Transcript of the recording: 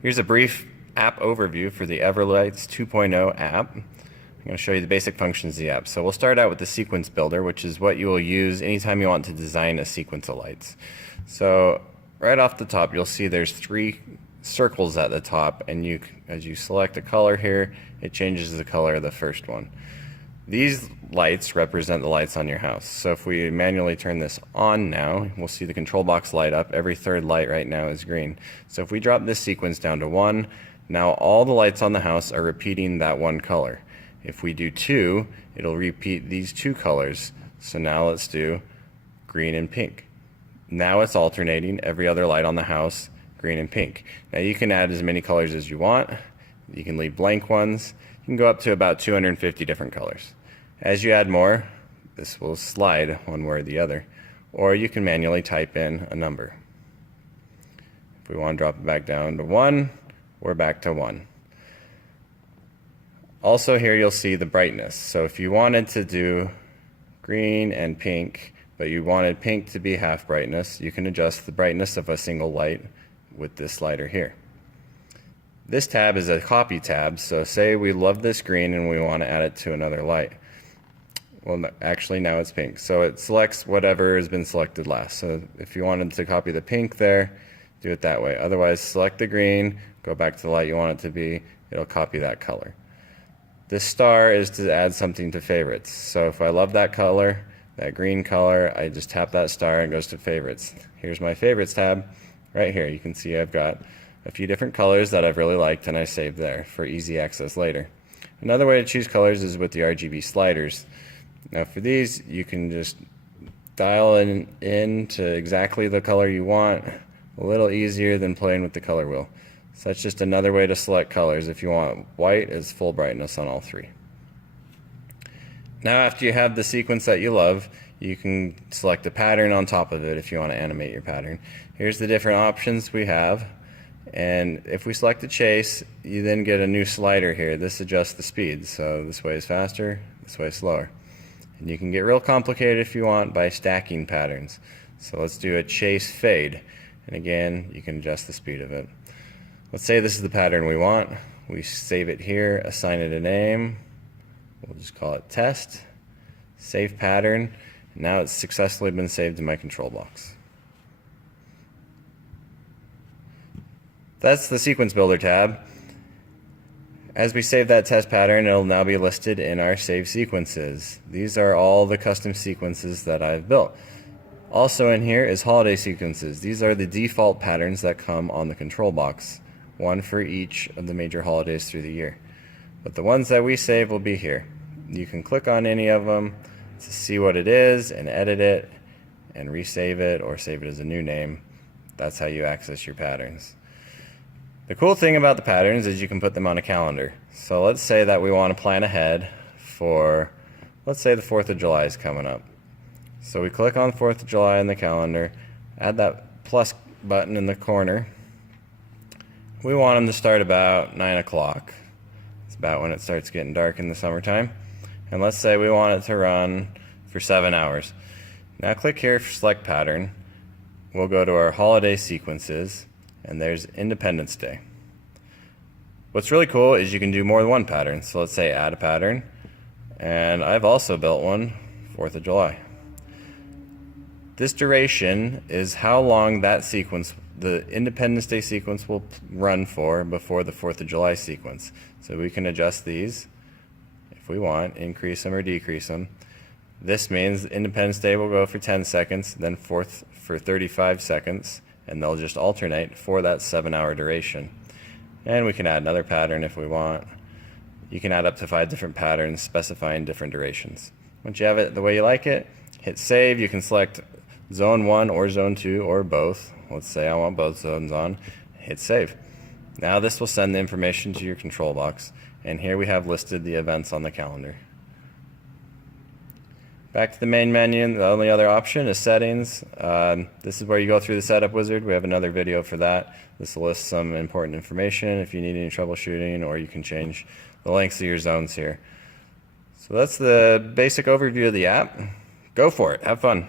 Here's a brief app overview for the EverLights 2.0 app. I'm going to show you the basic functions of the app. So we'll start out with the sequence builder, which is what you will use anytime you want to design a sequence of lights. So right off the top, you'll see there's 3 circles at the top, and as you select a color here, it changes the color of the first one. These lights represent the lights on your house. So if we manually turn this on now, we'll see the control box light up. Every third light right now is green. So if we drop this sequence down to 1, now all the lights on the house are repeating that one color. If we do 2, it'll repeat these 2 colors. So now let's do green and pink. Now it's alternating every other light on the house, green and pink. Now you can add as many colors as you want. You can leave blank ones. You can go up to about 250 different colors. As you add more, this will slide one way or the other. Or you can manually type in a number. If we want to drop it back down to 1, we're back to 1. Also here you'll see the brightness. So if you wanted to do green and pink, but you wanted pink to be half brightness, you can adjust the brightness of a single light with this slider here. This tab is a copy tab, so say we love this green and we want to add it to another light. Well, actually now it's pink, so it selects whatever has been selected last. So if you wanted to copy the pink there, do it that way. Otherwise, select the green, go back to the light you want it to be, it'll copy that color. This star is to add something to favorites. So if I love that color, that green color, I just tap that star and it goes to favorites. Here's my favorites tab right here. You can see I've got a few different colors that I've really liked and I saved there for easy access later. Another way to choose colors is with the Rgb sliders. Now for these, you can just dial in to exactly the color you want, a little easier than playing with the color wheel. So that's just another way to select colors. If you want white, it's full brightness on all 3. Now after you have the sequence that you love, you can select a pattern on top of it if you want to animate your pattern. Here's the different options we have. And if we select the chase, you then get a new slider here. This adjusts the speed. So this way is faster, this way is slower. And you can get real complicated if you want by stacking patterns. So let's do a chase fade. And again, you can adjust the speed of it. Let's say this is the pattern we want. We save it here, assign it a name. We'll just call it test. Save pattern. Now it's successfully been saved in my control box. That's the sequence builder tab. As we save that test pattern, it'll now be listed in our saved sequences. These are all the custom sequences that I've built. Also in here is holiday sequences. These are the default patterns that come on the control box, one for each of the major holidays through the year. But the ones that we save will be here. You can click on any of them to see what it is and edit it and resave it or save it as a new name. That's how you access your patterns. The cool thing about the patterns is you can put them on a calendar. So let's say that we want to plan ahead for, let's say the 4th of July is coming up. So we click on 4th of July in the calendar, add that plus button in the corner. We want them to start about 9 o'clock. It's about when it starts getting dark in the summertime. And let's say we want it to run for 7 hours. Now click here for select pattern. We'll go to our holiday sequences. And there's Independence Day. What's really cool is you can do more than one pattern. So let's say add a pattern, and I've also built one, 4th of July. This duration is how long that sequence, the Independence Day sequence, will run for before the 4th of July sequence. So we can adjust these if we want, increase them or decrease them. This means Independence Day will go for 10 seconds, then 4th for 35 seconds, and they'll just alternate for that 7-hour duration. And we can add another pattern if we want. You can add up to 5 different patterns specifying different durations. Once you have it the way you like it, hit save. You can select zone 1 or zone 2 or both. Let's say I want both zones on. Hit save. Now this will send the information to your control box, and here we have listed the events on the calendar. Back to the main menu, the only other option is settings. This is where you go through the setup wizard. We have another video for that. This will list some important information if you need any troubleshooting, or you can change the lengths of your zones here. So that's the basic overview of the app. Go for it. Have fun.